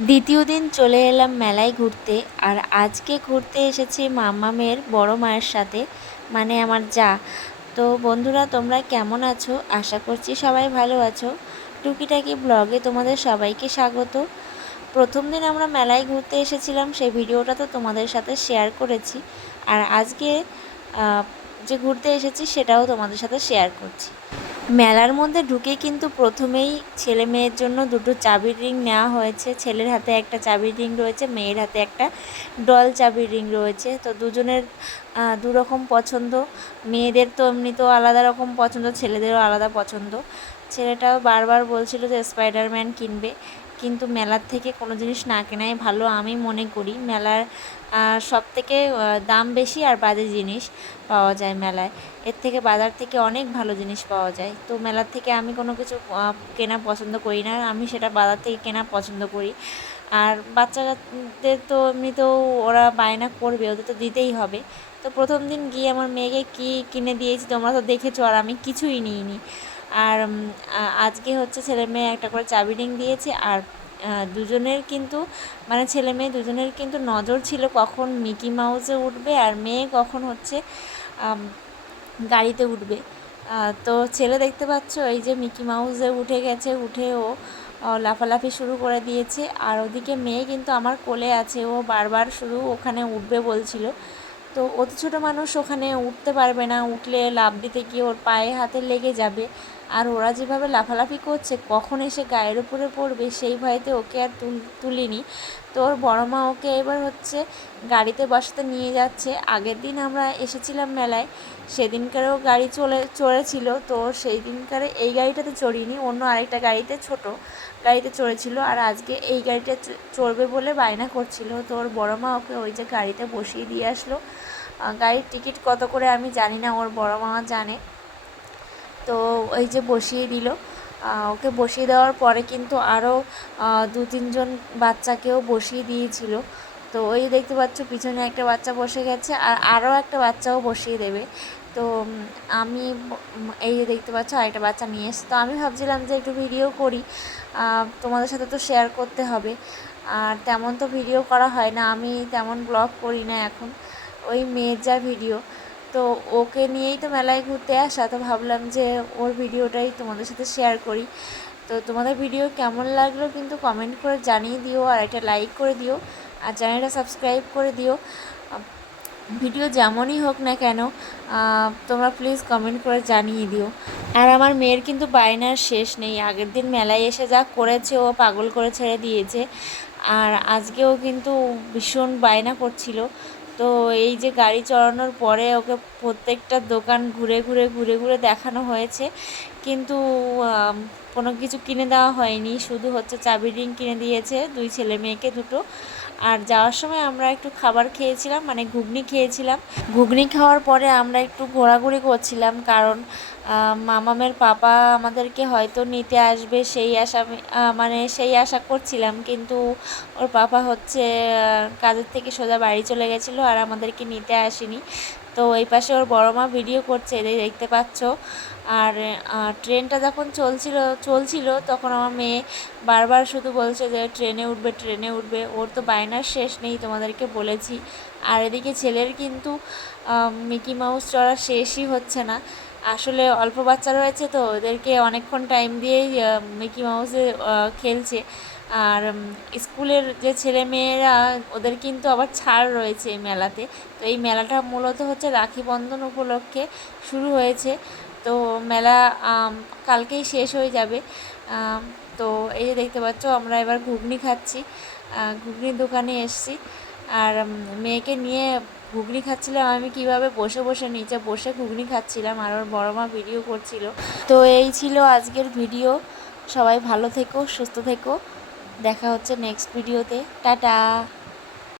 দ্বিতীয় দিন চলে এলাম মেলায় ঘুরতে। আর আজকে ঘুরতে এসেছি মামামের বড় মায়ের সাথে, মানে আমার যা। তো বন্ধুরা, তোমরা কেমন আছো? আশা করছি সবাই ভালো আছো। টুকিটাকি ব্লগে তোমাদের সবাইকে স্বাগত। প্রথম দিন আমরা মেলায় ঘুরতে এসেছিলাম, সেই ভিডিওটা তো তোমাদের সাথে শেয়ার করেছি। আর আজকে যে ঘুরতে এসেছি সেটাও তোমাদের সাথে শেয়ার করছি। মেলার মধ্যে ঢুকে কিন্তু প্রথমেই ছেলে মেয়ের জন্য দুটো চাবির রিং নেওয়া হয়েছে। ছেলের হাতে একটা চাবির রিং রয়েছে, মেয়ের হাতে একটা ডল চাবির রিং রয়েছে। তো দুজনের দু রকম পছন্দ। মেয়েদের তো এমনিতেও আলাদা রকম পছন্দ, ছেলেদেরও আলাদা পছন্দ। ছেলেটাও বারবার বলছিল যে স্পাইডারম্যান কিনবে, কিন্তু মেলার থেকে কোনো জিনিস না কেনাই ভালো আমি মনে করি। মেলার সবথেকে দাম বেশি আর বাজে জিনিস পাওয়া যায় মেলায়। এর থেকে বাজার থেকে অনেক ভালো জিনিস পাওয়া যায়। তো মেলার থেকে আমি কোনো কিছু কেনা পছন্দ করি না, আমি সেটা বাজার থেকে কেনা পছন্দ করি। আর বাচ্চাদের তো এমনিতেও ওরা বায়না করবে, ওদের তো দিতেই হবে। তো প্রথম দিন গিয়ে আমার মেয়েকে কী কিনে দিয়েছি তোমরা তো দেখেছো, আর আমি কিছুই নিইনি। আর আজকে হচ্ছে ছেলে মেয়ে একটা করে চাবি রিং দিয়েছে। আর দুজনের কিন্তু, মানে ছেলে মেয়ে দুজনের কিন্তু নজর ছিল কখন মিকি মাউসে উঠবে আর মেয়ে কখন হচ্ছে গাড়িতে উঠবে। তো ছেলে দেখতে পাচ্ছ এই যে মিকি মাউসে উঠে গেছে, উঠেও লাফালাফি শুরু করে দিয়েছে। আর ওদিকে মেয়ে কিন্তু আমার কোলে আছে, ও বারবার শুধু ওখানে উঠবে বলছিল। তো অতি ছোটো মানুষ ওখানে উঠতে পারবে না, উঠলে লাফ দিতে গিয়ে ওর পায়ে হাতে লেগে যাবে। আর ওরা যেভাবে লাফালাফি করছে কখন এসে গায়ের উপরে পড়বে সেই ভয়তে ওকে আর তুলিনি। তো ওর বড়ো মা ওকে এবার হচ্ছে গাড়িতে বসাতে নিয়ে যাচ্ছে। আগের দিন আমরা এসেছিলাম মেলায়, সেদিনকারেও গাড়ি চড়েছিল। তো সেই দিনকারে এই গাড়িটাতে চড়িনি, অন্য আরেকটা গাড়িতে, ছোট গাড়িতে চড়েছিল। আর আজকে এই গাড়িটা চড়বে বলে বায়না করছিল। তো ওর বড়ো মা ওকে ওই যে গাড়িতে বসিয়ে দিয়ে আসলো। গাড়ির টিকিট কত করে আমি জানি না, ওর বড়ো মা জানে। তো ওই যে বসিয়ে দিল। ওকে বসিয়ে দেওয়ার পরে কিন্তু আরও দু তিনজন বাচ্চাকেও বসিয়ে দিয়েছিল। তো ওই দেখতে পাচ্ছ পিছনে একটা বাচ্চা বসে গেছে, আর আরও একটা বাচ্চাও বসিয়ে দেবে। তো আমি এই যে দেখতে পাচ্ছ আরেকটা বাচ্চা নিয়ে এসে, তো আমি ভাবছিলাম যে একটু ভিডিও করি, তোমাদের সাথে তো শেয়ার করতে হবে। আর তেমন তো ভিডিও করা হয় না, আমি তেমন ব্লগ করি না এখন, ওই মেয়ের যা ভিডিও। তো ওকে নিয়েই তো মেলায় ঘুরতে আসা, তো ভাবলাম যে ওর ভিডিওটাই তোমাদের সাথে শেয়ার করি। তো তোমাদের ভিডিও কেমন লাগলো কিন্তু কমেন্ট করে জানিয়ে দিও, আর একটা লাইক করে দিও, আর চ্যানেলটা সাবস্ক্রাইব করে দিও। ভিডিও যেমনই হোক না কেন তোমরা প্লিজ কমেন্ট করে জানিয়ে দিও। আর আমার মেয়ের কিন্তু বায়নার শেষ নেই, আগের দিন মেলায় এসে যা করেছে ও পাগল করে ছেড়ে দিয়েছে। আর আজকেও কিন্তু ভীষণ বায়না করছিল। তো এই যে গাড়ি চড়ানোর পরে ওকে প্রত্যেকটা দোকান ঘুরে ঘুরে ঘুরে ঘুরে দেখানো হয়েছে, কিন্তু কোনো কিছু কিনে দেওয়া হয়নি, শুধু হচ্ছে চাবির রিং কিনে দিয়েছে দুই ছেলে মেয়েকে দুটো। আর যাওয়ার সময় আমরা একটু খাবার খেয়েছিলাম, মানে ঘুগনি খেয়েছিলাম। ঘুগনি খাওয়ার পরে আমরা একটু ঘোরাঘুরি করছিলাম, কারণ মামামের পাপা আমাদেরকে হয়তো নিতে আসবে সেই আশা, মানে সেই আশা করছিলাম। কিন্তু ওর পাপা হচ্ছে কাজের থেকে সোজা বাড়ি চলে গেছিলো আর আমাদেরকে নিতে আসেনি। তো এই পাশে ওর বড় মা ভিডিও করছে, এদের দেখতে পাচ্ছ। আর ট্রেনটা যখন চলছিল তখন আমার মেয়ে বারবার শুধু বলছে যে ট্রেনে উঠবে ট্রেনে উঠবে, ওর তো বায়নার শেষ নেই তোমাদেরকে বলেছি। আর এদিকে ছেলের কিন্তু মিকি মাউস চড়া শেষই হচ্ছে না। আসলে অল্প বাচ্চা রয়েছে তো ওদেরকে অনেকক্ষণ টাইম দিয়েই মিকি মাউসে খেলছে। আর স্কুলের যে ছেলে মেয়েরা ওদের কিন্তু আবার ছাড় রয়েছে এই মেলাতে। তো এই মেলাটা মূলত হচ্ছে রাখি বন্ধন উপলক্ষে শুরু হয়েছে। তো মেলা কালকেই শেষ হয়ে যাবে। তো এই যে দেখতে পাচ্ছ আমরা এবার ঘুগনি খাচ্ছি, ঘুগনির দোকানে এসছি। আর মেয়েকে নিয়ে ঘুগনি খাচ্ছিলাম আমি, কিভাবে বসে বসে নিচে বসে ঘুগনি খাচ্ছিলাম, আর ওর বড় মা ভিডিও করছিল। তো এই ছিল আজকের ভিডিও। সবাই ভালো থেকো, সুস্থ থেকো, দেখা হচ্ছে নেক্সট ভিডিওতে। টাটা।